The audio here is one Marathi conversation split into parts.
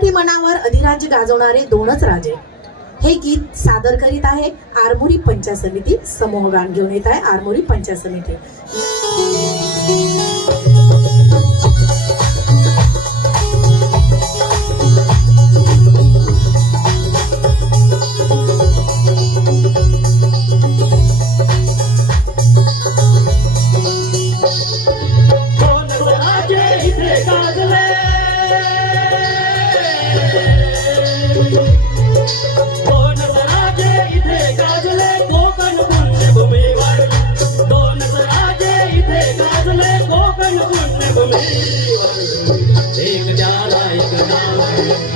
मराठी मनावर अधिराज्य गाजवणारे दोनच राजे. हे गीत सादर करीत आहे आरमोरी पंचायत समिती. समूह गाण घेऊन येत आहे आरमोरी पंचायत समिती.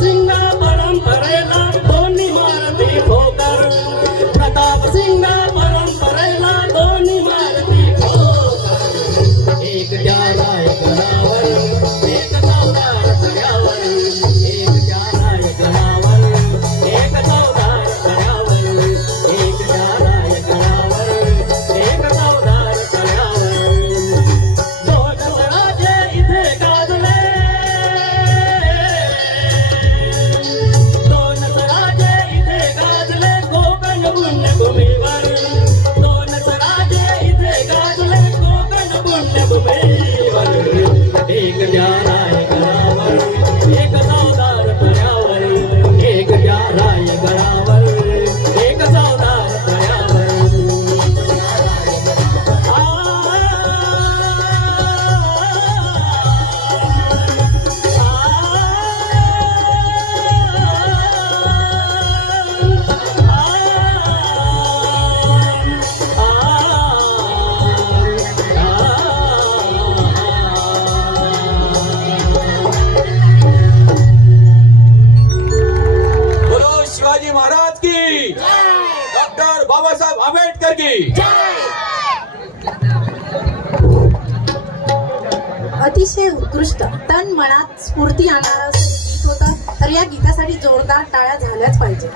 sing आंबेडकर की? अतिशय उत्कृष्ट तन मनात स्फूर्ती आणणारा होता तर या गीतासाठी जोरदार टाळ्या झाल्याच पाहिजे